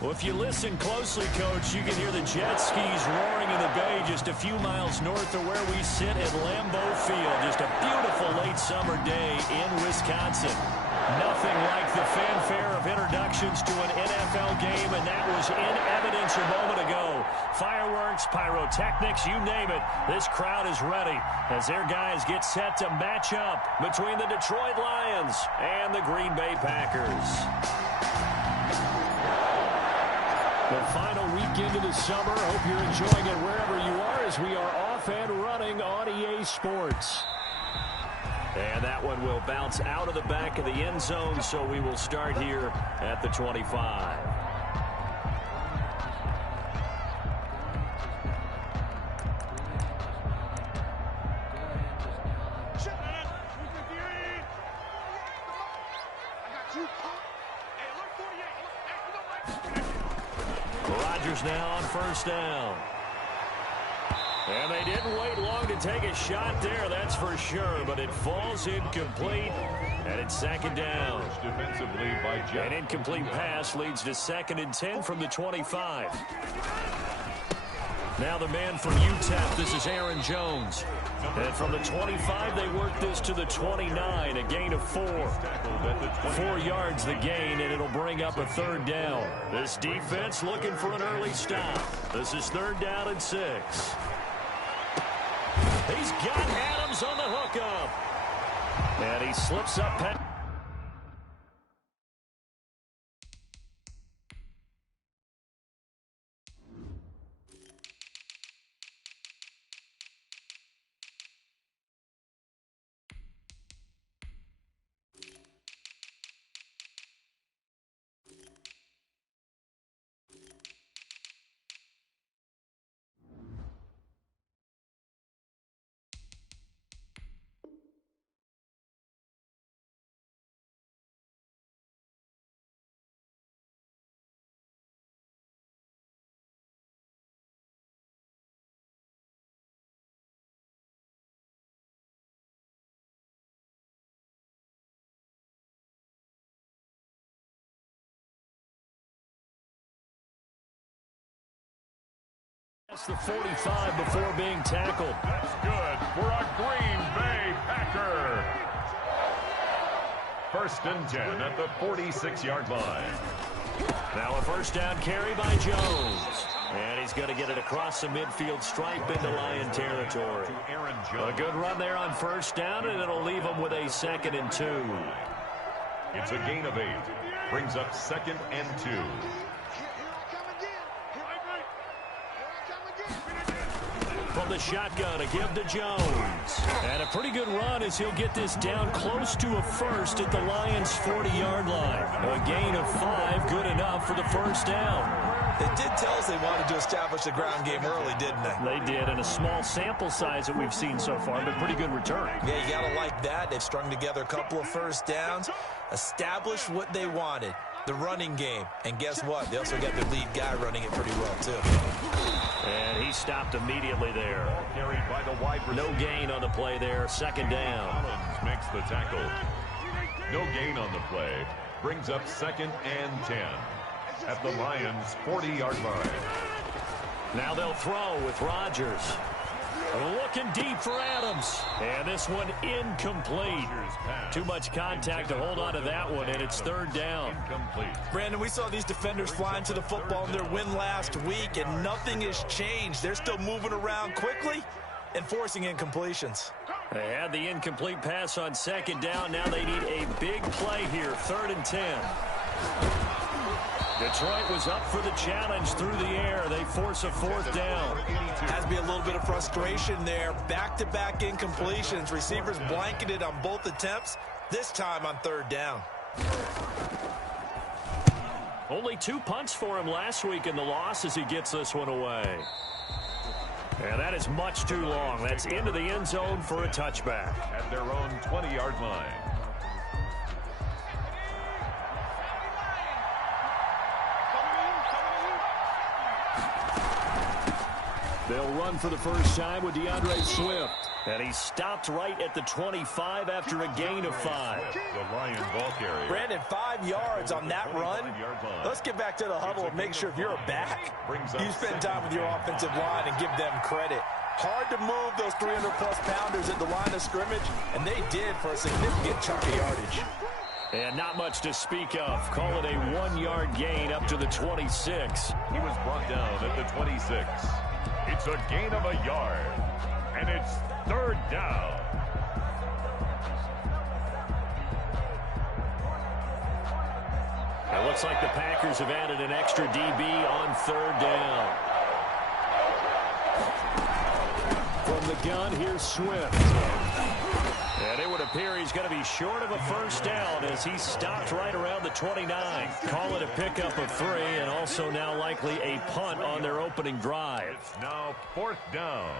Well, if you listen closely, Coach, you can hear the jet skis roaring in the bay just a few miles north of where we sit at Lambeau Field. Just a beautiful late summer day in Wisconsin. Nothing like the fanfare of introductions to an NFL game, and that was in evidence a moment ago. Fireworks, pyrotechnics, you name it. This crowd is ready as their guys get set to match up between the Detroit Lions and the Green Bay Packers. The final weekend of the summer. Hope you're enjoying it wherever you are as we are off and running on EA Sports. And that one will bounce out of the back of the end zone, so we will start here at the 25. Rodgers now on first down. And they didn't wait long to take a shot there, that's for sure, but it falls incomplete, and it's second down. An incomplete pass leads to 2nd and 10 from the 25. Now the man from UTEP, this is Aaron Jones. And from the 25, they work this to the 29, a gain of 4. 4 yards the gain, and it'll bring up a 3rd down. This defense looking for an early stop. This is 3rd down and 6. He's got Adams on the hookup. And he slips up. That's the 45 before being tackled. That's good for a Green Bay Packer. 1st and 10 at the 46-yard line. Now a first down carry by Jones. And he's going to get it across the midfield stripe into Lion territory. A good run there on first down, and it'll leave him with a 2nd and 2. It's a gain of 8. Brings up 2nd and 2. From the shotgun, a give to Jones. And a pretty good run as he'll get this down close to a first at the Lions' 40-yard line. A gain of 5, good enough for the first down. They did tell us they wanted to establish the ground game early, didn't they? They did, and a small sample size that we've seen so far, but pretty good return. Yeah, you got to like that. They've strung together a couple of first downs, established what they wanted, the running game. And guess what? They also got their lead guy running it pretty well, too. And he stopped immediately there. Carried by the wide receiver. No gain on the play there. 2nd down. Collins makes the tackle. No gain on the play. Brings up 2nd and 10 at the Lions' 40-yard line. Now they'll throw with Rodgers. Looking deep for Adams. And this one incomplete. Too much contact to hold on to that one, and it's 3rd down. Incomplete. Brandon, we saw these defenders flying to the football in their win last week, and nothing has changed. They're still moving around quickly and forcing incompletions. They had the incomplete pass on 2nd down. Now they need a big play here, 3rd and 10. Detroit was up for the challenge through the air. They force a 4th down. Has to be a little bit of frustration there. Back-to-back incompletions. Receivers blanketed on both attempts, this time on 3rd down. Only 2 punts for him last week in the loss as he gets this one away. And that is much too long. That's into the end zone for a touchback. At their own 20-yard line. They'll run for the first time with DeAndre Swift. And he stopped right at the 25 after a gain of 5. The Lion ball carrier. Brandon, 5 yards on that run. Let's get back to the huddle and make sure if you're a back, you spend time with your offensive line and give them credit. Hard to move those 300-plus pounders at the line of scrimmage, and they did for a significant chunk of yardage. And not much to speak of. Call it a 1-yard gain up to the 26. He was brought down at the 26. It's a gain of a yard, and it's 3rd down. It looks like the Packers have added an extra DB on 3rd down. From the gun, here's Swift. And it would appear he's going to be short of a first down as he stopped right around the 29. Call it a pickup of 3 and also now likely a punt on their opening drive. It's now 4th down.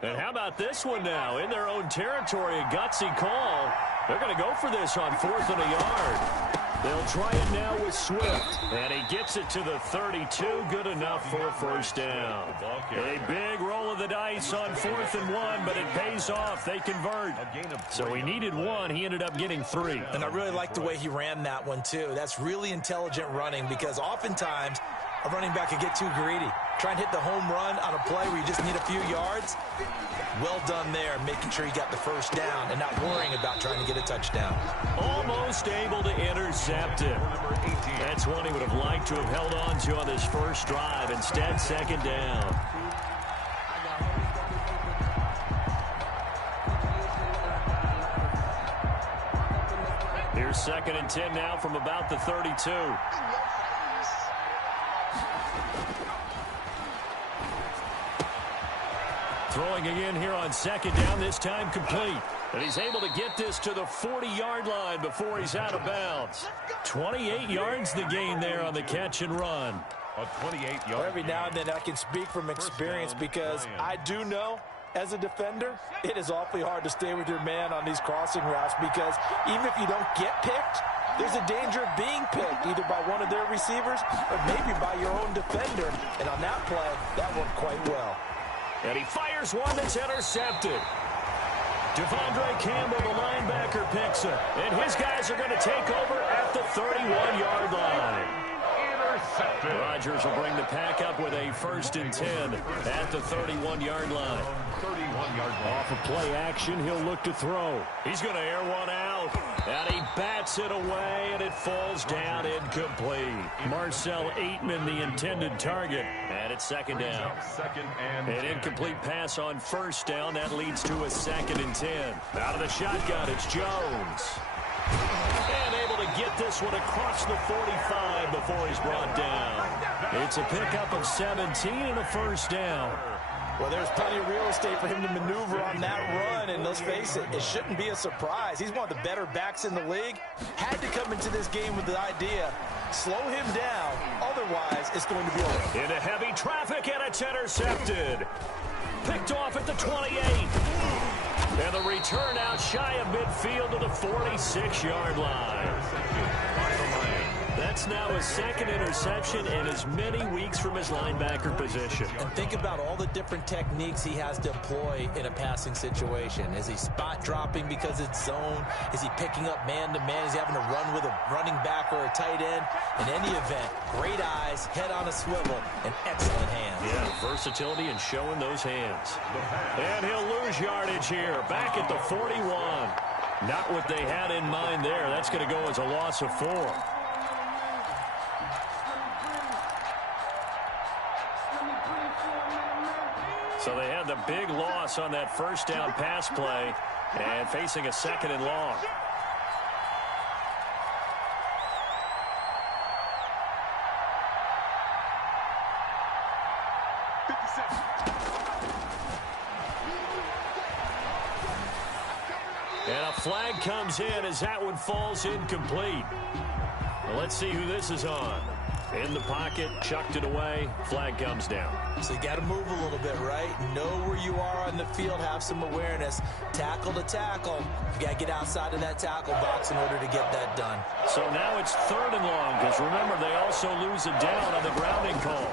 And how about this one now? In their own territory, a gutsy call. They're going to go for this on 4th and a yard. They'll try it now with Swift. And he gets it to the 32. Good enough for a first down. A big roll of the dice on 4th and 1, but it pays off. They convert. So he needed 1. He ended up getting 3. And I really like the way he ran that one, too. That's really intelligent running because oftentimes a running back could get too greedy. Try and hit the home run on a play where you just need a few yards. Well done there, making sure he got the first down and not worrying about trying to get a touchdown. Almost able to intercept it. That's one he would have liked to have held on to on this first drive. Instead, 2nd down. Here's 2nd and 10 now from about the 32. Throwing again here on 2nd down, this time complete. And he's able to get this to the 40-yard line before he's out of bounds. 28 yards the gain there on the catch and run. A 28-yard well, every now and then I can speak from experience because I do know as a defender, it is awfully hard to stay with your man on these crossing routes because even if you don't get picked, there's a danger of being picked either by one of their receivers or maybe by your own defender. And on that play, that worked quite well. And he fires one that's intercepted. Devondre Campbell, the linebacker, picks it. And his guys are going to take over at the 31-yard line. intercepted. Rodgers will bring the pack up with a 1st and 10 at the 31-yard line. 31-yard line. Off of play action, he'll look to throw. He's going to air one out. And he bats it away, and it falls down incomplete. Marcel Aitman, the intended target. And it's 2nd down. An incomplete pass on 1st down. That leads to a 2nd and 10. Out of the shotgun, it's Jones. And able to get this one across the 45 before he's brought down. It's a pickup of 17 and a 1st down. Well, there's plenty of real estate for him to maneuver on that run, and let's face it, it shouldn't be a surprise. He's one of the better backs in the league. Had to come into this game with the idea, slow him down, otherwise it's going to be over. Into heavy traffic, and it's intercepted. Picked off at the 28. And the return out shy of midfield to the 46-yard line. That's now his 2nd interception in as many weeks from his linebacker position. And think about all the different techniques he has to employ in a passing situation. Is he spot dropping because it's zone? Is he picking up man-to-man? Is he having to run with a running back or a tight end? In any event, great eyes, head on a swivel, and excellent hands. Yeah, versatility and showing those hands. And he'll lose yardage here, back at the 41. Not what they had in mind there. That's going to go as a loss of 4. So they had the big loss on that 1st down pass play and facing a 2nd and long. And a flag comes in as that one falls incomplete. Well, let's see who this is on. In the pocket, chucked it away, flag comes down. So you got to move a little bit, right? Know where you are on the field, have some awareness. Tackle to tackle. You got to get outside of that tackle box in order to get that done. So now it's 3rd and long, because remember, they also lose a down on the grounding call.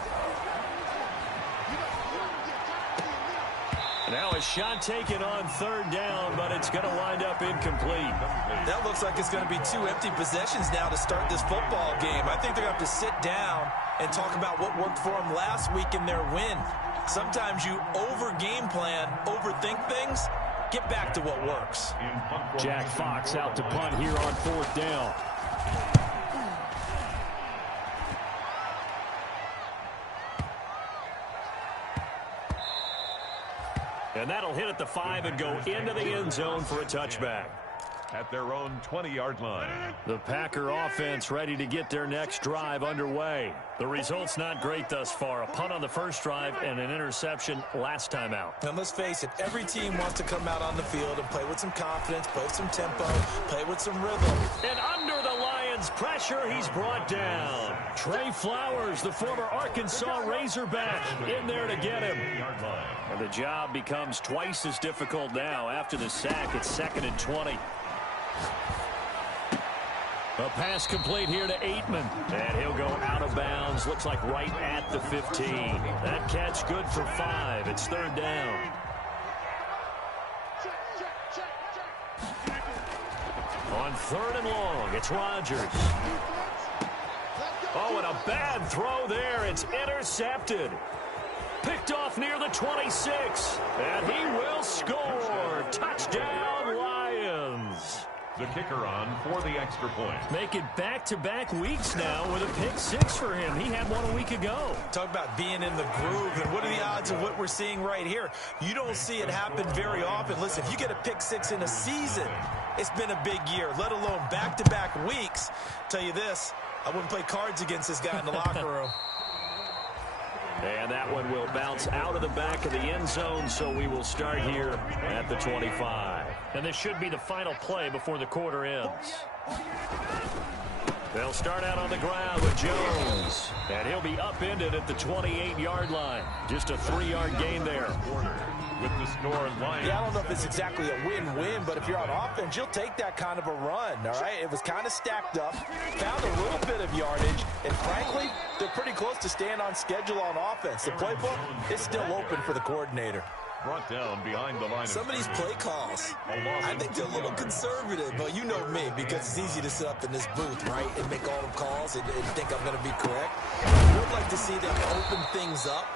Now a shot taken on 3rd down, but it's going to wind up incomplete. That looks like it's going to be 2 empty possessions now to start this football game. I think they're going to have to sit down and talk about what worked for them last week in their win. Sometimes you over-game plan, overthink things. Get back to what works. Jack Fox out to punt here on 4th down. And that'll hit at the 5 and go into the end zone for a touchback. At their own 20-yard line. The Packer offense ready to get their next drive underway. The result's not great thus far. A punt on the first drive and an interception last time out. And let's face it, every team wants to come out on the field and play with some confidence, play with some tempo, play with some rhythm. And under the Lions' pressure, he's brought down. Trey Flowers, the former Arkansas Razorback, in there to get him. And the job becomes twice as difficult now after the sack. It's 2nd and 20. A pass complete here to Aitman. And he'll go out of bounds. Looks like right at the 15. That catch good for 5. It's 3rd down. On 3rd and long, it's Rodgers. Oh, and a bad throw there. It's intercepted. Picked off near the 26. And he will score. Touchdown, Lions. The kicker on for the extra point. Make it back-to-back weeks now with a pick 6 for him. He had one a week ago. Talk about being in the groove, and what are the odds of what we're seeing right here? You don't see it happen very often. Listen, if you get a pick 6 in a season, it's been a big year, let alone back-to-back weeks. Tell you this, I wouldn't play cards against this guy in the locker room. And that one will bounce out of the back of the end zone, so we will start here at the 25. And this should be the final play before the quarter ends. They'll start out on the ground with Jones. And he'll be upended at the 28-yard line. Just a 3-yard gain there. With the score, Lions. Yeah, I don't know if it's exactly a win-win, but if you're on offense, you'll take that kind of a run, all right? It was kind of stacked up, found a little bit of yardage, and frankly, they're pretty close to staying on schedule on offense. The playbook is still open for the coordinator. Brought down behind the line. Some of these play calls, I think they're a little conservative, but you know me, because it's easy to sit up in this booth, right, and make all the calls and think I'm going to be correct. I would like to see them open things up,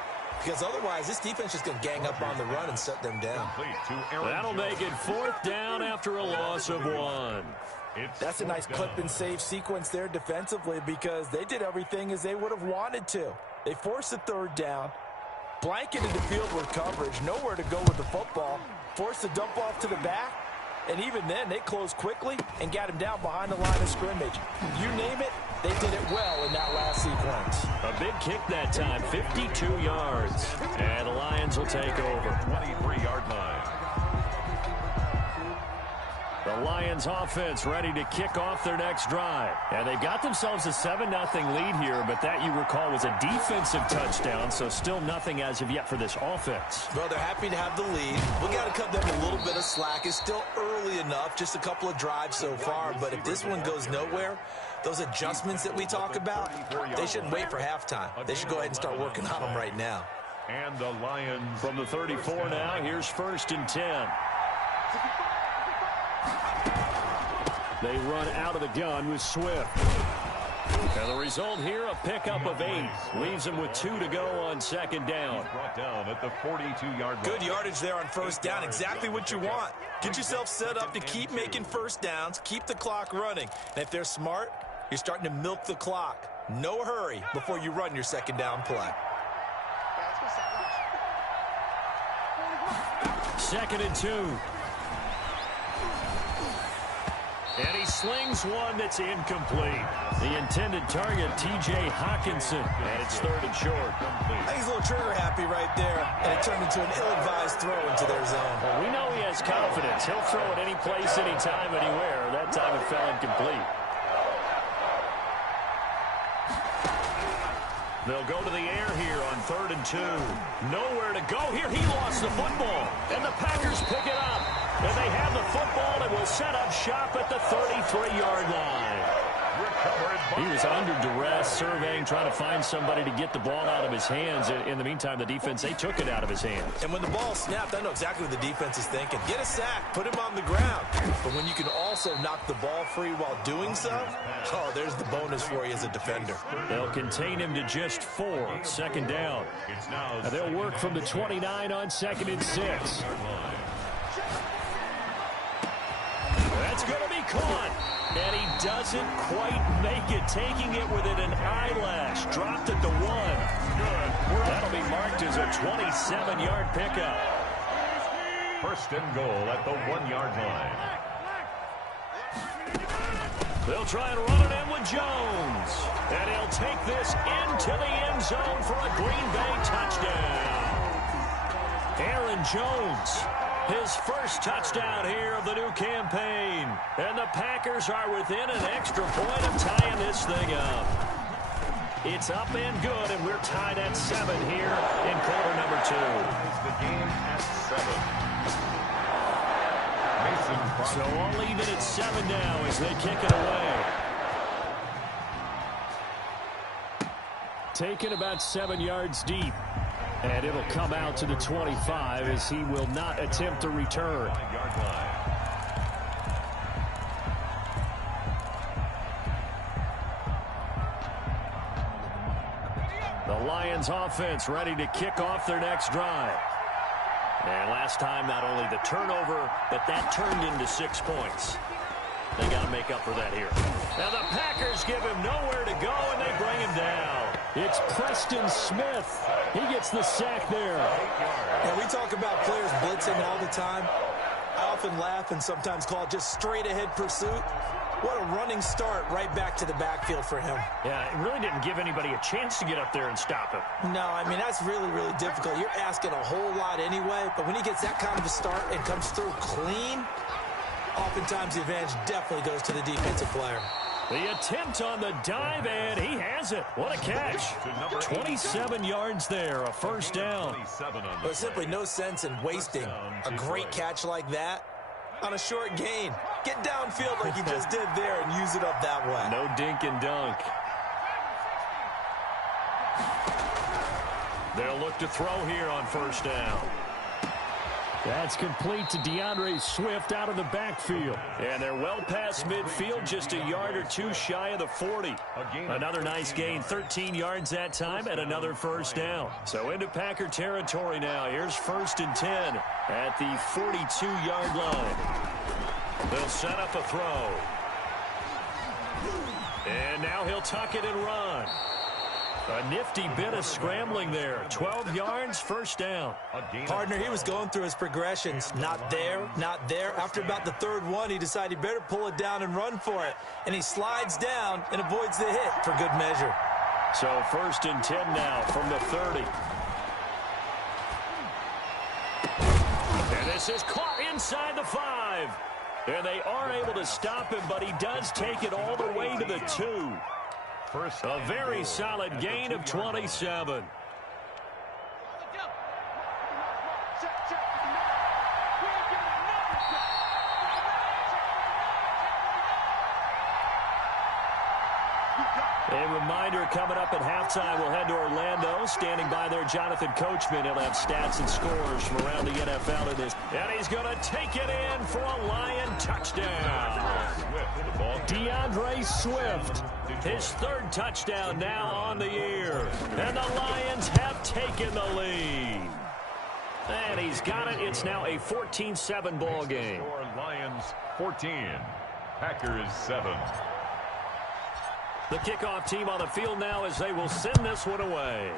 because otherwise this defense is going to gang up on the run and shut them down. That'll make it 4th down after a loss of 1. That's a nice clip and save sequence there defensively, because they did everything as they would have wanted to. They forced the 3rd down, blanketed the field with coverage, nowhere to go with the football, forced the dump off to the back, and even then they closed quickly and got him down behind the line of scrimmage. You name it, they did it well in that last sequence. A big kick that time, 52 yards. And the Lions will take over. 23-yard line. The Lions offense ready to kick off their next drive. And they've got themselves a 7-0 lead here, but that, you recall, was a defensive touchdown, so still nothing as of yet for this offense. Well, they're happy to have the lead. We got to cut them a little bit of slack. It's still early enough, just a couple of drives so far, but if this one goes nowhere, those adjustments that we talk about, they shouldn't wait for halftime. They should go ahead and start working on them right now. And the Lions from the 34 now. Here's 1st and 10. They run out of the gun with Swift. And the result here, a pickup of 8. Leaves them with 2 to go on 2nd down. Brought down at the 42-yard line. Good yardage there on 1st down. Exactly what you want. Get yourself set up to keep making 1st downs, keep the clock running. And if they're smart, you're starting to milk the clock. No hurry before you run your 2nd down play. 2nd and 2. And he slings one that's incomplete. The intended target, T.J. Hawkinson. And it's 3rd and short. I think he's a little trigger happy right there. And it turned into an ill-advised throw into their zone. Well, we know he has confidence. He'll throw it any place, anytime, anywhere. That time it fell incomplete. They'll go to the air here on 3rd and 2. Nowhere to go here. He lost the football. And the Packers pick it up. And they have the football and will set up shop at the 33-yard line. He was under duress, surveying, trying to find somebody to get the ball out of his hands. In the meantime, the defense, they took it out of his hands. And when the ball snapped, I know exactly what the defense is thinking. Get a sack, put him on the ground. But when you can also knock the ball free while doing so, oh, there's the bonus for you as a defender. They'll contain him to just 4, 2nd down. Now they'll work from the 29 on 2nd and 6. That's going to be caught. And he doesn't quite make it, taking it within an eyelash. Dropped at the 1. That'll be marked as a 27-yard pickup. 1st and goal at the 1-yard line. They'll try and run it in with Jones. And he'll take this into the end zone for a Green Bay touchdown. Aaron Jones, his first touchdown here of the new campaign. And the Packers are within an extra point of tying this thing up. It's up and good, and we're tied at 7 here in quarter number 2. The game at 7. So I'll leave it at 7 now as they kick it away. Taken about 7 yards deep. And it'll come out to the 25 as he will not attempt to return. The Lions offense ready to kick off their next drive. And last time, not only the turnover, but that turned into 6 points. They got to make up for that here. Now the Packers give him nowhere to go, and they bring him down. It's Preston Smith. He gets the sack there. And we talk about players blitzing all the time. I often laugh and sometimes call it just straight-ahead pursuit. What a running start right back to the backfield for him. Yeah, it really didn't give anybody a chance to get up there and stop him. No, I mean, that's really, really difficult. You're asking a whole lot anyway, but when he gets that kind of a start and comes through clean, oftentimes the advantage definitely goes to the defensive player. The attempt on the dive, and he has it. What a catch. 27 yards there, a 1st down. There's simply no sense in wasting a great catch like that on a short gain. Get downfield like you just did there and use it up that way. No dink and dunk. They'll look to throw here on 1st down. That's complete to DeAndre Swift out of the backfield. And they're well past midfield, just a yard or 2 shy of the 40. Another nice gain, 13 yards that time, and another 1st down. So into Packer territory now. Here's 1st and 10 at the 42-yard line. They'll set up a throw. And now he'll tuck it and run. A nifty bit of scrambling there. 12 yards, 1st down. Partner, he was going through his progressions. Not there, not there. After about the 3rd one, he decided he better pull it down and run for it. And he slides down and avoids the hit for good measure. So 1st and 10 now from the 30. And this is caught inside the 5. And they are able to stop him, but he does take it all the way to the 2. A very solid gain of 27. A reminder coming up at halftime, we'll head to Orlando. Standing by there, Jonathan Coachman. He'll have stats and scores from around the NFL in this. And he's going to take it in for a Lion touchdown. DeAndre Swift, his 3rd touchdown now on the year. And the Lions have taken the lead. And he's got it. It's now a 14-7 ball game. Lions 14, Packers 7. The kickoff team on the field now as they will send this one away.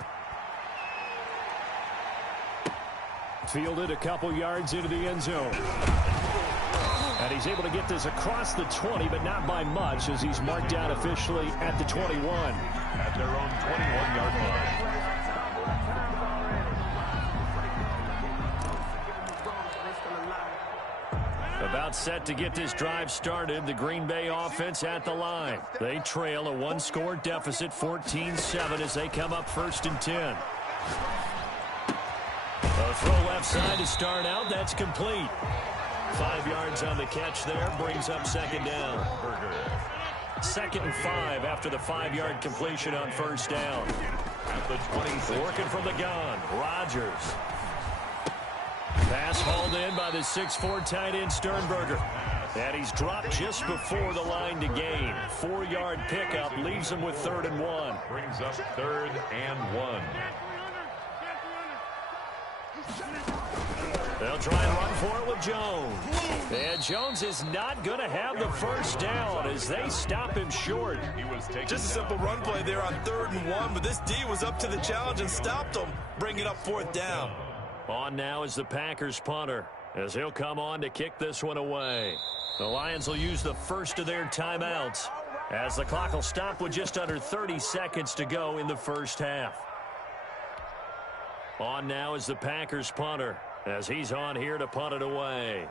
Fielded a couple yards into the end zone. And he's able to get this across the 20, but not by much as he's marked down officially at the 21. At their own 21-yard line. About timeout set to get this drive started. The Green Bay offense at the line. They trail a one-score deficit, 14-7, as they come up 1st and 10. A throw left side to start out. That's complete. 5 yards on the catch there. Brings up 2nd down. 2nd and 5 after the 5-yard completion on 1st down. At the 26. Working from the gun. Rodgers. Pass hauled in by the 6'4" tight end Sternberger. And he's dropped just before the line to gain. 4-yard pickup leaves him with 3rd and 1. Brings up 3rd and 1. They'll try and run for it with Jones. And Jones is not going to have the 1st down as they stop him short. He was Just a simple run play there on 3rd and 1, but this D was up to the challenge and stopped him, bringing up 4th down. On now is the Packers punter, as he'll come on to kick this one away. The Lions will use the first of their timeouts, as the clock will stop with just under 30 seconds to go in the 1st half. On now is the Packers punter, as he's on here to punt it away.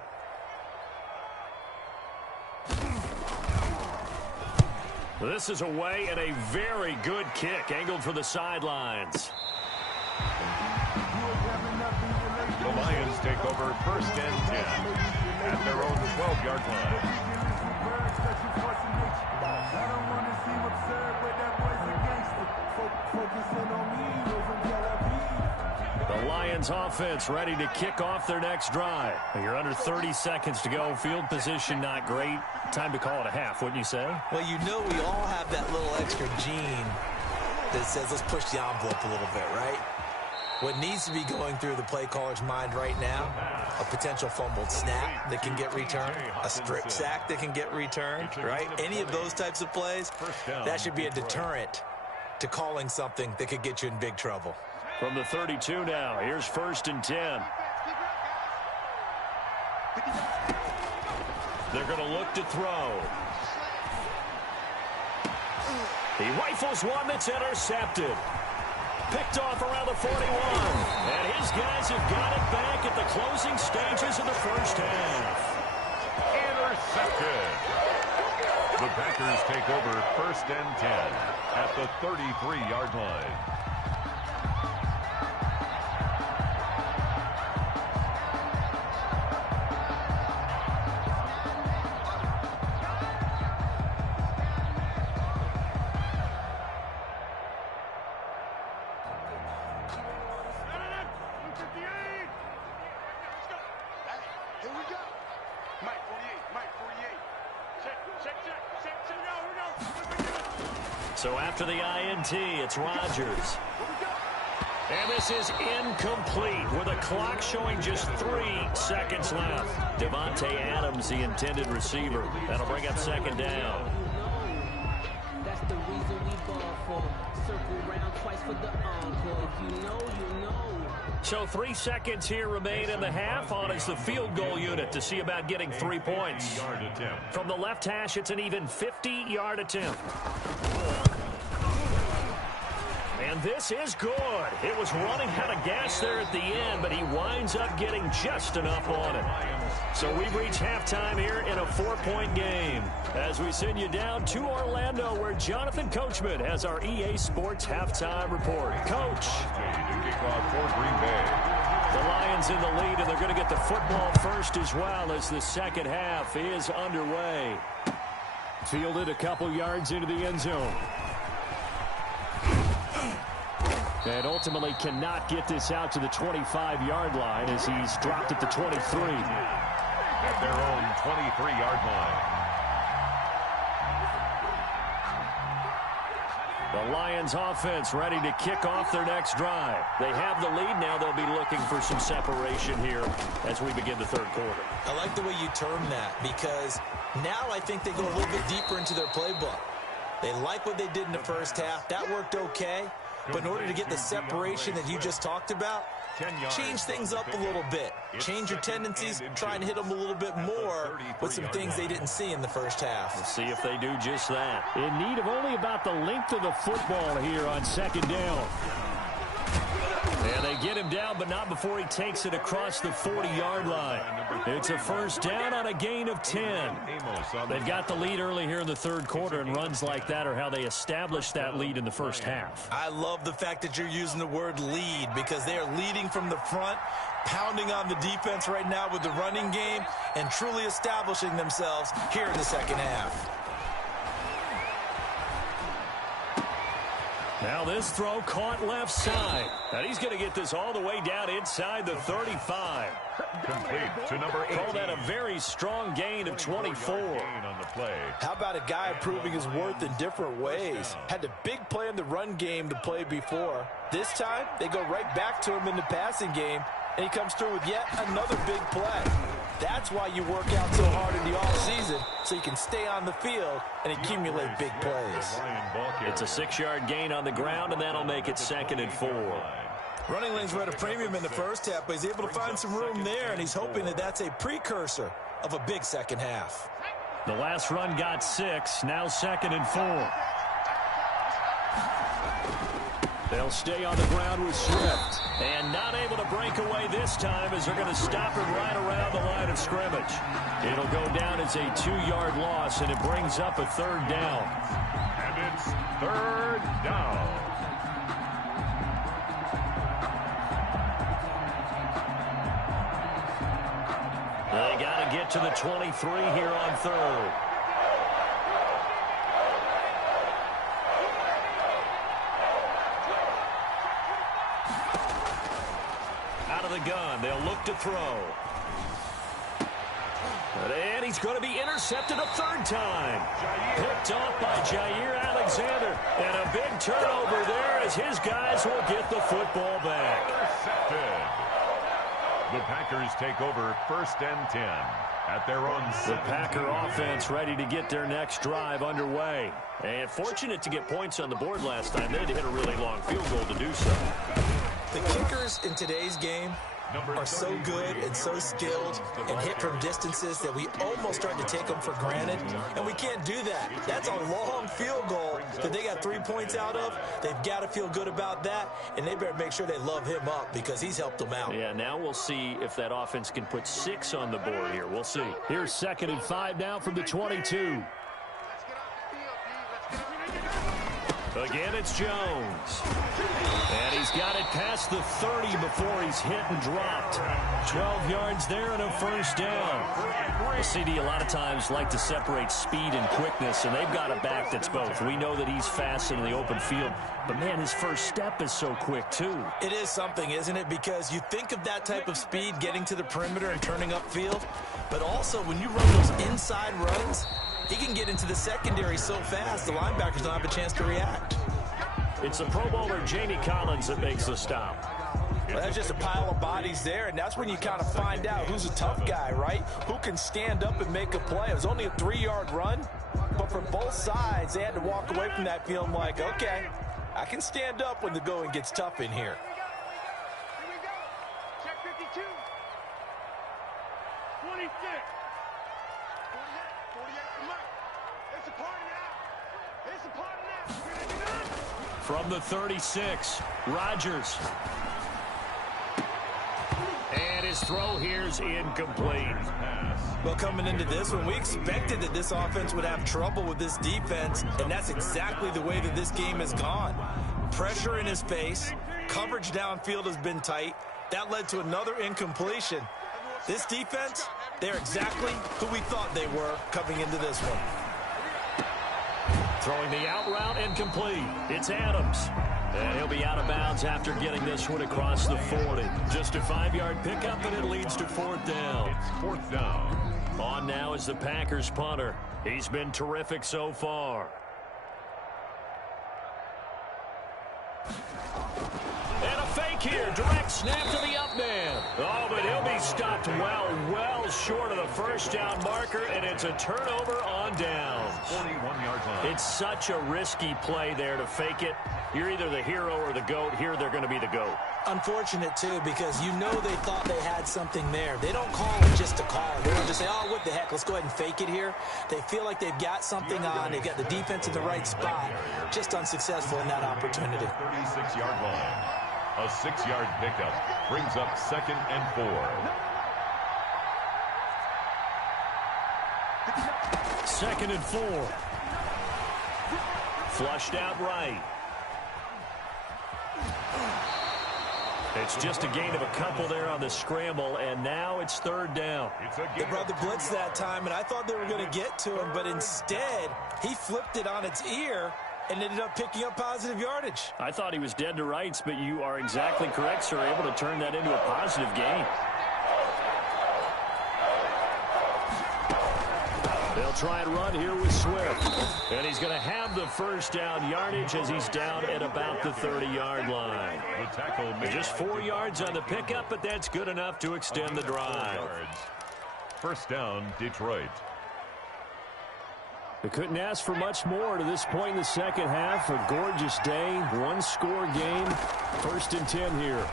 This is away, and a very good kick angled for the sidelines. The Lions take over 1st and 10 at their own 12-yard line. The Lions offense ready to kick off their next drive. You're under 30 seconds to go. Field position not great. Time to call it a half, wouldn't you say? Well, you know we all have that little extra gene that says let's push the envelope a little bit, right? What needs to be going through the play caller's mind right now, a potential fumbled snap that can get returned, a strip sack that can get returned, right? Any of those types of plays, that should be a deterrent to calling something that could get you in big trouble. From the 32 now, here's 1st and 10. They're going to look to throw. He rifles one that's intercepted. Picked off around the 41. And his guys have got it back at the closing stages of the 1st half. Intercepted. The Packers take over 1st and 10 at the 33-yard line. So after the INT, it's Rodgers. And this is incomplete with a clock showing just 3 seconds left. Devontae Adams, the intended receiver. That'll bring up 2nd down. That's the reason we ball for. Circle round twice for the encore. If you know, you know. So 3 seconds here remain in the half. On is the field goal unit to see about getting 3 points. From the left hash, it's an even 50-yard attempt. And this is good. It was running out of gas there at the end, but he winds up getting just enough on it. So we've reached halftime here in a 4-point game as we send you down to Orlando, where Jonathan Coachman has our EA Sports halftime report. Coach. The Lions in the lead, and they're going to get the football first as well as the 2nd half is underway. Fielded a couple yards into the end zone. And ultimately cannot get this out to the 25-yard line as he's dropped at the 23. At their own 23-yard line. The Lions offense ready to kick off their next drive. They have the lead now. They'll be looking for some separation here as we begin the 3rd quarter. I like the way you term that, because now I think they go a little bit deeper into their playbook. They like what they did in the 1st half. That worked okay. But in order to get the separation that you just talked about, change things up a little bit. Change your tendencies, try and hit them a little bit more with some things they didn't see in the 1st half. Let's see if they do just that. In need of only about the length of the football here on 2nd down. And they get him down, but not before he takes it across the 40-yard line. It's a first down on a gain of 10. They've got the lead early here in the third quarter, and runs like that are how they establish that lead in the first half. I love the fact that you're using the word lead because they are leading from the front, pounding on the defense right now with the running game, and truly establishing themselves here in the second half. Now this throw caught left side. And he's going to get this all the way down inside the 35. Complete to number 18. Call that a very strong gain of 24. On the play. How about a guy proving his worth in different ways? Had a big play in the run game to play before. This time, they go right back to him in the passing game, and he comes through with yet another big play. That's why you work out so hard in the offseason, so you can stay on the field and accumulate big plays. It's a 6-yard gain on the ground, and that'll make it 2nd and 4. Running lanes were at a premium in the first half, but he's able to find some room there, and he's hoping that that's a precursor of a big second half. The last run got 6, now 2nd and 4. They'll stay on the ground with Swift. And not able to break away this time as they're going to stop him right around the line of scrimmage. It'll go down as a 2-yard loss, and it brings up a 3rd down. And it's 3rd down. They got to get to the 23 here on 3rd. The gun. They'll look to throw. And he's going to be intercepted a 3rd time. Picked off by Jair Alexander. And a big turnover there as his guys will get the football back. Intercepted. The Packers take over 1st and 10 at their own. The Packer offense ready to get their next drive underway. And fortunate to get points on the board last time. They had to hit a really long field goal to do so. The kickers in today's game are so good and so skilled and hit from distances that we almost start to take them for granted, and we can't do that. That's a long field goal that they got 3 points out of. They've got to feel good about that, and they better make sure they love him up because he's helped them out. Yeah, now we'll see if that offense can put 6 on the board here. We'll see. Here's 2nd and 5 now from the 22. Again, it's Jones. And he's got it past the 30 before he's hit and dropped. 12 yards there and a 1st down. The CD a lot of times like to separate speed and quickness, and they've got a back that's both. We know that he's fast in the open field, but, man, his first step is so quick, too. It is something, isn't it? Because you think of that type of speed getting to the perimeter and turning upfield, but also when you run those inside runs, he can get into the secondary so fast the linebackers don't have a chance to react. It's the Pro Bowler Jamie Collins that makes the stop. Well, that's just a pile of bodies there, and that's when you kind of find out who's a tough guy, right? Who can stand up and make a play. It was only a 3-yard run, but for both sides, they had to walk away from that feeling like, okay, I can stand up when the going gets tough in here. Here we go. Check 52. 26. 48, come on. It's a party now. It's a party now. From the 36, Rodgers. And his throw here's incomplete. Well, coming into this one, we expected that this offense would have trouble with this defense, and that's exactly the way that this game has gone. Pressure in his face, coverage downfield has been tight. That led to another incompletion. This defense, they're exactly who we thought they were coming into this one. Throwing the out route incomplete. It's Adams. And he'll be out of bounds after getting this one across the 40. Just a 5-yard pickup, and it leads to 4th down. It's 4th down. On now is the Packers punter. He's been terrific so far. And a fake here. Direct snap to the up man. Oh, but he'll be stopped well short of the first down marker, and it's a turnover on downs. 41-yard line. It's such a risky play there to fake it. You're either the hero or the GOAT. Here they're going to be the GOAT. Unfortunate, too, because you know they thought they had something there. They don't call it just to call it. They don't just say, oh, what the heck, let's go ahead and fake it here. They feel like they've got something on. They've got the defense in the right spot. Just unsuccessful in that opportunity. 36-yard line. A 6-yard pickup brings up 2nd and 4. 2nd and 4. Flushed out right. It's just a gain of a couple there on the scramble, and now it's 3rd down. They brought the blitz that time, and I thought they were going to get to him, but instead, he flipped it on its ear and ended up picking up positive yardage. I thought he was dead to rights, but you are exactly correct, sir. Able to turn that into a positive gain. They'll try and run here with Swift. And he's going to have the 1st down yardage as he's down at about the 30-yard line. Just 4 yards on the pickup, but that's good enough to extend the drive. 1st down, Detroit. They couldn't ask for much more to this point in the second half. A gorgeous day, 1-score game. 1st and 10 here.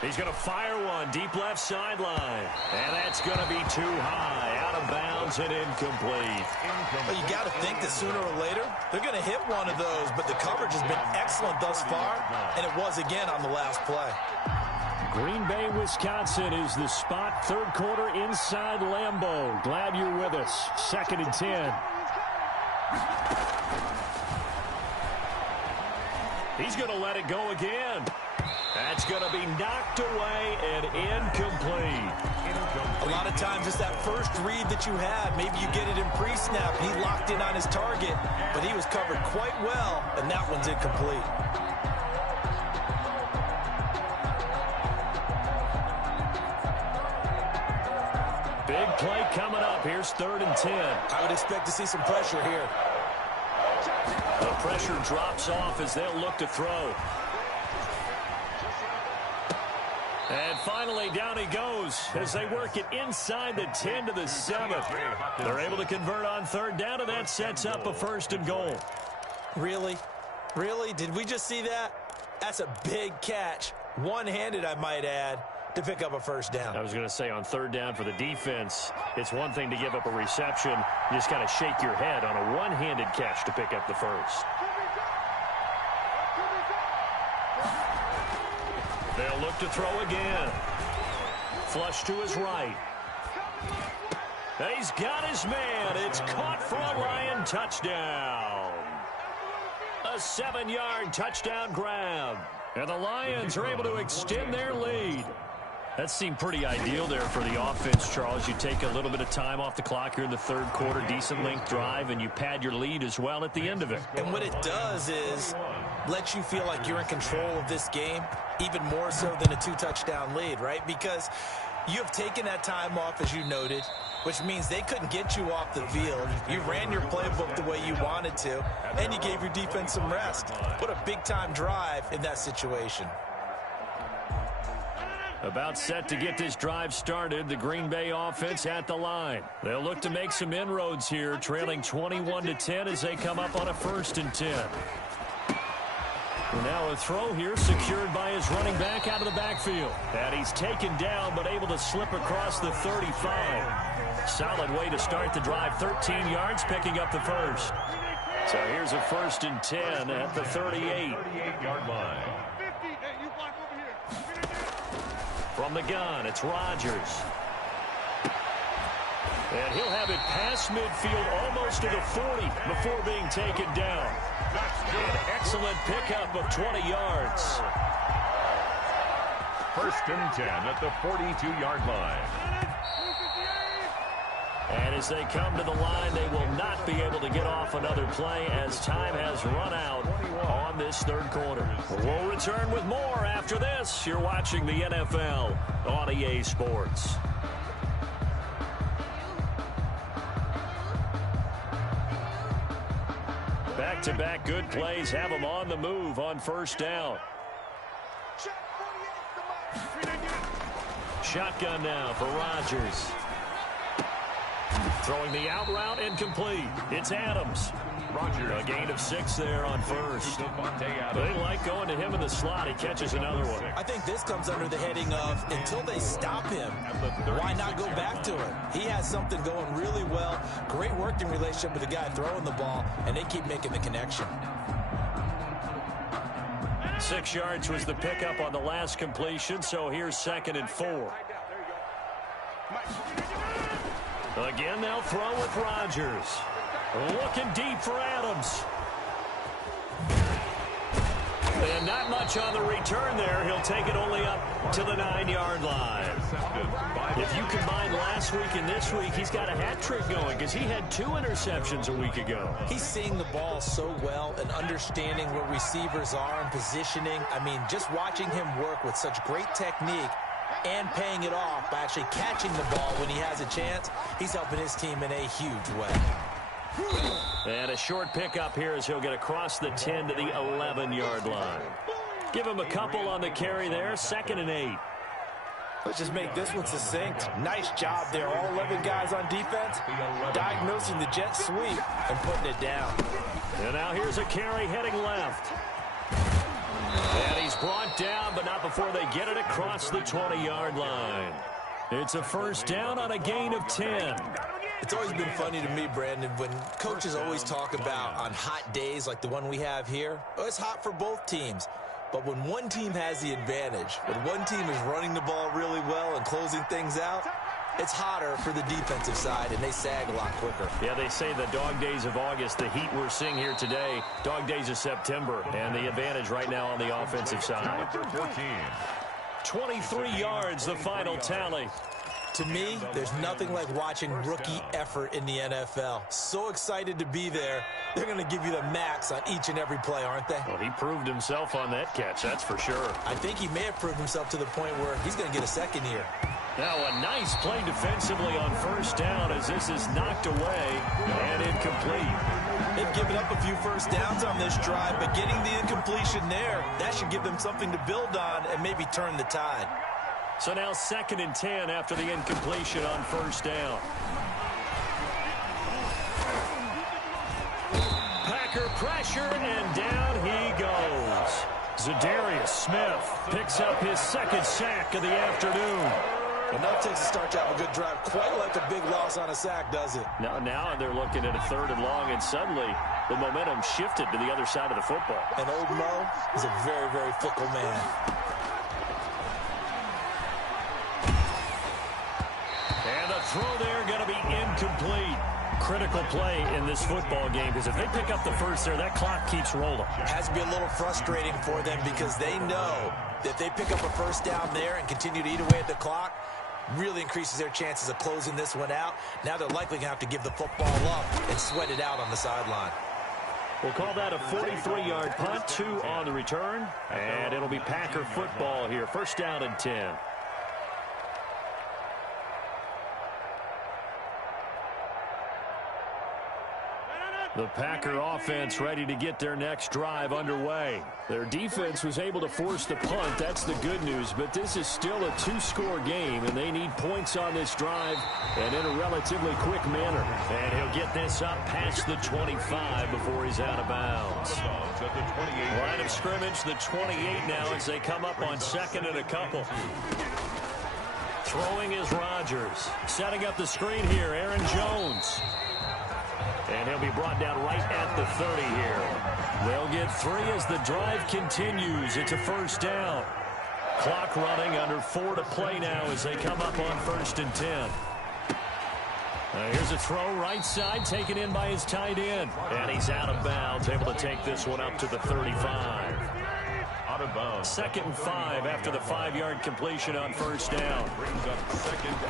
He's going to fire one deep left sideline. And that's going to be too high. Out of bounds and incomplete. Well, you got to think that sooner or later, they're going to hit one of those. But the coverage has been excellent thus far. And it was again on the last play. Green Bay, Wisconsin is the spot. 3rd quarter inside Lambeau. Glad you're with us. 2nd and 10. He's going to let it go again. That's going to be knocked away and incomplete. A lot of times it's that first read that you have. Maybe you get it in pre-snap. He locked in on his target, but he was covered quite well, and that one's incomplete. Big play coming up. Here's 3rd and 10. I would expect to see some pressure here. The pressure drops off as they'll look to throw. And finally, down he goes as they work it inside the 10 to the 7. They're able to convert on 3rd down, and that sets up a 1st and goal. Really? Really? Did we just see that? That's a big catch. One-handed, I might add, to pick up a 1st down. I was going to say on 3rd down for the defense, it's one thing to give up a reception. You just got to shake your head on a one-handed catch to pick up the 1st. They'll look to throw again. Flush to his right. He's got his man. It's caught for a Lion touchdown. A 7-yard touchdown grab. And the Lions are able to extend their lead. That seemed pretty ideal there for the offense, Charles. You take a little bit of time off the clock here in the 3rd quarter, decent length drive, and you pad your lead as well at the end of it. And what it does is let you feel like you're in control of this game, even more so than a 2-touchdown lead, right? Because you have taken that time off, as you noted, which means they couldn't get you off the field. You ran your playbook the way you wanted to, and you gave your defense some rest. Put a big-time drive in that situation. About set to get this drive started, the Green Bay offense at the line. They'll look to make some inroads here, trailing 21-10 as they come up on a 1st and 10. Now a throw here secured by his running back out of the backfield. And he's taken down but able to slip across the 35. Solid way to start the drive. 13 yards, picking up the 1st. So here's a 1st and 10 at the 38-yard line. From the gun, it's Rodgers. And he'll have it past midfield almost to the 40 before being taken down. An excellent pickup of 20 yards. 1st and 10 at the 42-yard line. And as they come to the line, they will not be able to get off another play as time has run out on this 3rd quarter. We'll return with more after this. You're watching the NFL on EA Sports. Back-to-back good plays have them on the move on 1st down. Shotgun now for Rodgers. Throwing the out route incomplete. It's Adams. A gain of 6 there on 1st. They like going to him in the slot. He catches another one. I think this comes under the heading of until they stop him, why not go back to him? He has something going really well. Great working relationship with the guy throwing the ball, and they keep making the connection. 6 yards was the pickup on the last completion, so here's 2nd and 4. Again, they'll throw with Rodgers. Looking deep for Adams. And not much on the return there. He'll take it only up to the 9-yard line. If you combine last week and this week, he's got a hat trick going because he had 2 interceptions a week ago. He's seeing the ball so well and understanding where receivers are and positioning. I mean, just watching him work with such great technique and paying it off by actually catching the ball when he has a chance, he's helping his team in a huge way. And a short pickup here as he'll get across the 10 to the 11-yard line. Give him a couple on the carry there, 2nd and 8. Let's just make this one succinct. Nice job there. All 11 guys on defense, diagnosing the jet sweep and putting it down. And now here's a carry heading left. And he's brought down, but not before they get it across the 20-yard line. It's a first down on a gain of 10. It's always been funny to me, Brandon, when coaches always talk about on hot days like the one we have here, oh, it's hot for both teams. But when one team has the advantage, when one team is running the ball really well and closing things out, it's hotter for the defensive side, and they sag a lot quicker. Yeah, they say the dog days of August, the heat we're seeing here today, dog days of September, and the advantage right now on the offensive side. 23 yards, the final tally. To me, there's nothing like watching rookie effort in the NFL. So excited to be there. They're going to give you the max on each and every play, aren't they? Well, he proved himself on that catch, that's for sure. I think he may have proved himself to the point where he's going to get a second here. Now a nice play defensively on first down as this is knocked away and incomplete. They've given up a few first downs on this drive, but getting the incompletion there, that should give them something to build on and maybe turn the tide. So now 2nd and 10 after the incompletion on first down. Packer pressure, and down he goes. Zadarius Smith picks up his 2nd sack of the afternoon. Enough takes to start to have a good drive. Quite like a big loss on a sack, does it? Now they're looking at a 3rd and long, and suddenly the momentum shifted to the other side of the football. And old Mo is a very, very fickle man. And the throw there going to be incomplete. Critical play in this football game because if they pick up the first there, that clock keeps rolling. It has to be a little frustrating for them because they know that if they pick up a first down there and continue to eat away at the clock, really increases their chances of closing this one out. Now they're likely going to have to give the football up and sweat it out on the sideline. We'll call that a 43-yard punt, 2 on the return, and it'll be Packer football here. First down and 10. The Packer offense ready to get their next drive underway. Their defense was able to force the punt. That's the good news. But this is still a 2-score game, and they need points on this drive and in a relatively quick manner. And he'll get this up past the 25 before he's out of bounds. Line of scrimmage, the 28 now as they come up on 2nd and a couple. Throwing is Rodgers. Setting up the screen here, Aaron Jones. And he'll be brought down right at the 30 here. They'll get 3 as the drive continues. It's a first down. Clock running, under 4 to play now as they come up on 1st and 10. Here's a throw right side, taken in by his tight end. And he's out of bounds, able to take this one up to the 35. Out of bounds. 2nd and 5 after the 5-yard completion on first down.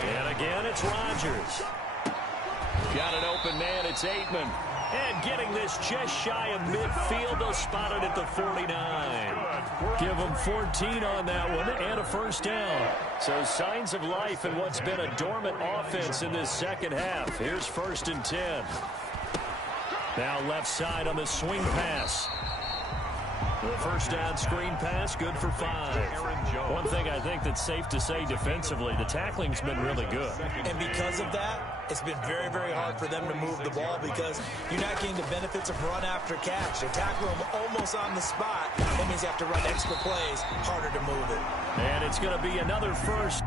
And again, it's Rodgers. Got an open man, it's Aitman. And getting this just shy of midfield, they'll spot it at the 49. Give them 14 on that one and a first down. So signs of life in what's been a dormant offense in this second half. Here's 1st and 10. Now left side on the swing pass. The first down screen pass, good for 5. One thing I think that's safe to say defensively, the tackling's been really good. And because of that, it's been very, very hard for them to move the ball because you're not getting the benefits of run after catch. They tackle them almost on the spot. That means you have to run extra plays, harder to move it. And it's going to be another first.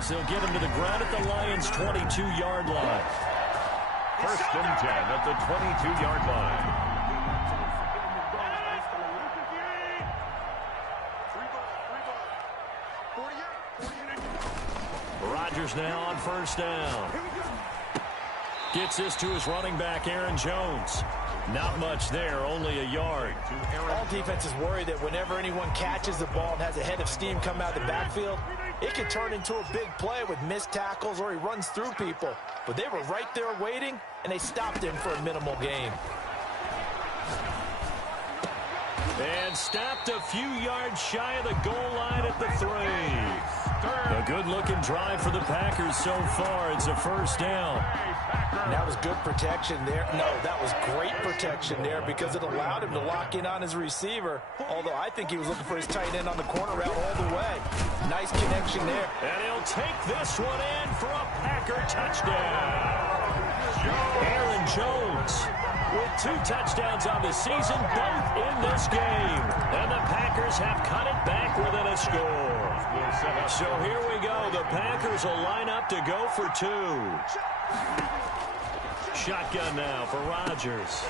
as they'll get him to the ground at the Lions' 22-yard line. First and 10 at the 22-yard line. Rodgers now on first down. Gets this to his running back, Aaron Jones. Not much there, only a yard. All defenses worry that whenever anyone catches the ball and has a head of steam come out of the backfield, it can turn into a big play with missed tackles or he runs through people. But they were right there waiting, and they stopped him for a minimal gain. And stopped a few yards shy of the goal line at the 3. A good-looking drive for the Packers so far. It's a first down. And that was good protection there. No, that was great protection there because it allowed him to lock in on his receiver, although I think he was looking for his tight end on the corner route all the way. Nice connection there. And he'll take this one in for a Packer touchdown. Aaron Jones with 2 touchdowns on the season, both in this game. And the Packers have cut it back within a score. So here we go. The Packers will line up to go for 2. Shotgun now for Rodgers.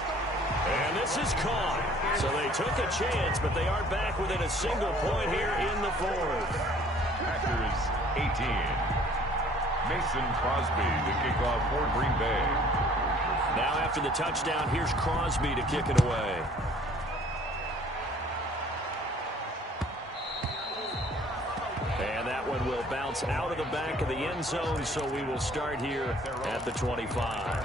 And this is caught. So they took a chance, but they are back within a single point here in the 4th. Packers 18. Mason Crosby to kick off for Green Bay. Now after the touchdown, here's Crosby to kick it away. And that one will bounce out of the back of the end zone, so we will start here at the 25.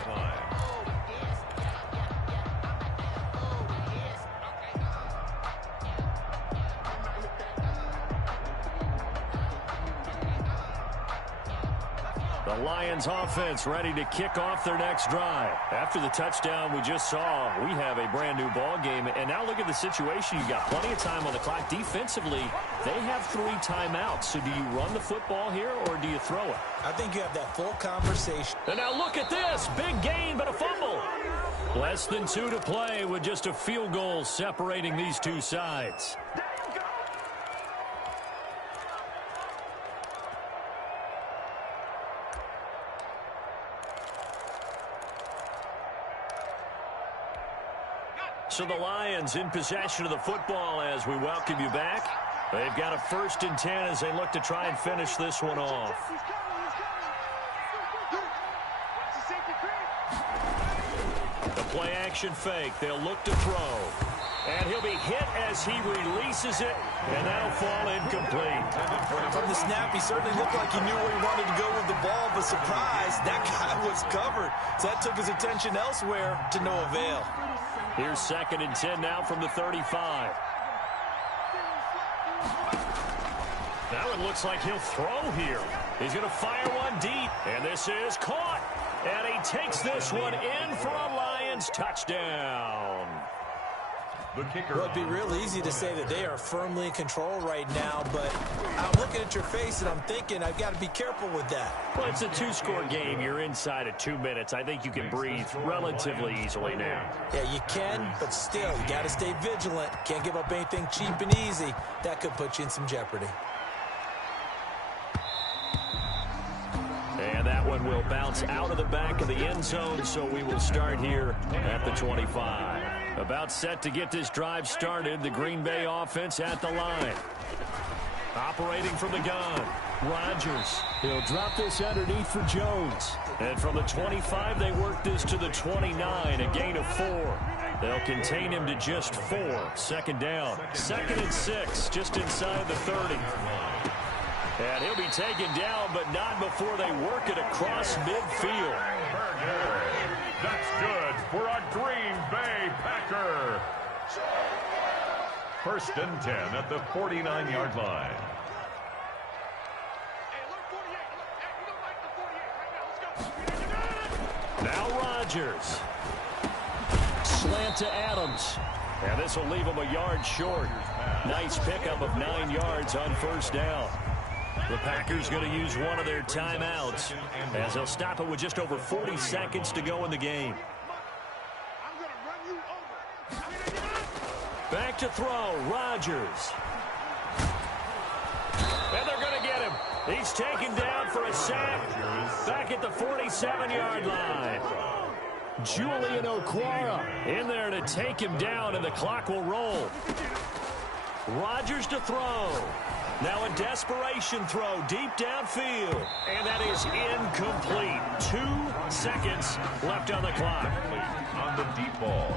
The Lions offense ready to kick off their next drive. After the touchdown we just saw, we have a brand new ball game. And now look at the situation. You got plenty of time on the clock. Defensively, they have 3 timeouts. So do you run the football here or do you throw it? I think you have that full conversation. And now look at this. Big gain, but a fumble. Less than 2 to play with just a field goal separating these two sides. So the Lions in possession of the football as we welcome you back. They've got a 1st and 10 as they look to try and finish this one off. The play action fake. They'll look to throw. And he'll be hit as he releases it, and that'll fall incomplete. From the snap, he certainly looked like he knew where he wanted to go with the ball, but surprise, that guy was covered. So that took his attention elsewhere to no avail. Here's 2nd and 10 now from the 35. That one looks like he'll throw here. He's going to fire one deep, and this is caught. And he takes this one in for a Lions touchdown. The kicker. Well, it'd be real easy to say that they are firmly in control right now, but I'm looking at your face and I'm thinking I've got to be careful with that. Well, it's a 2-score game. You're inside of 2 minutes. I think you can breathe relatively easily now. Yeah, you can, but still, you got to stay vigilant. Can't give up anything cheap and easy. That could put you in some jeopardy. And that one will bounce out of the back of the end zone, so we will start here at the 25. About set to get this drive started, the Green Bay offense at the line. Operating from the gun, Rodgers. He'll drop this underneath for Jones. And from the 25, they work this to the 29, a gain of 4. They'll contain him to just 4. 2nd down. 2nd and 6, just inside the 30. And he'll be taken down, but not before they work it across midfield. That's good for a Green Bay Packer. 1st and 10 at the 49-yard line. Now Rodgers. Slant to Adams. And this will leave him a yard short. Nice pickup of 9 yards on 1st down. The Packers going to use one of their timeouts as they'll stop it with just over 40 seconds to go in the game. Back to throw, Rodgers. And they're going to get him. He's taken down for a sack back at the 47-yard line. Julian Okwara in there to take him down, and the clock will roll. Rodgers to throw. Now a desperation throw deep downfield, and that is incomplete. 2 seconds left on the clock. On the deep ball.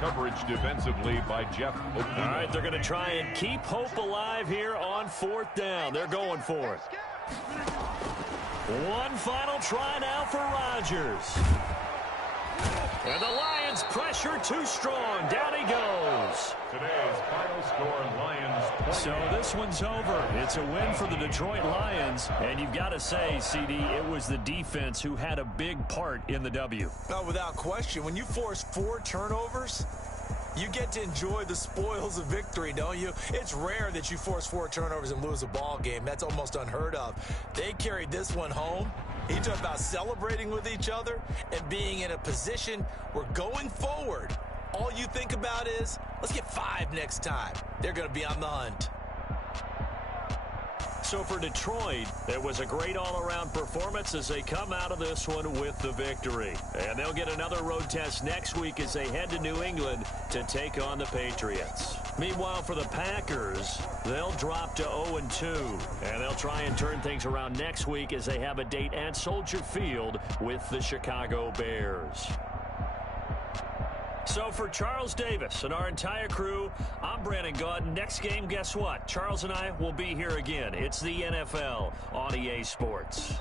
Coverage defensively by Jeff Okuda. All right, they're going to try and keep hope alive here on 4th down. They're going for it. One final try now for Rodgers. And the Lions pressure too strong. Down he goes. Today's final score, Lions 20. So this one's over. It's a win for the Detroit Lions. And you've got to say, CD, it was the defense who had a big part in the W. No, without question. When you force 4 turnovers, you get to enjoy the spoils of victory, don't you? It's rare that you force 4 turnovers and lose a ball game. That's almost unheard of. They carried this one home. He talked about celebrating with each other and being in a position where going forward, all you think about is, let's get 5 next time. They're going to be on the hunt. So for Detroit, it was a great all-around performance as they come out of this one with the victory. And they'll get another road test next week as they head to New England to take on the Patriots. Meanwhile, for the Packers, they'll drop to 0-2. And they'll try and turn things around next week as they have a date at Soldier Field with the Chicago Bears. So for Charles Davis and our entire crew, I'm Brandon Gaudin. Next game, guess what? Charles and I will be here again. It's the NFL on EA Sports.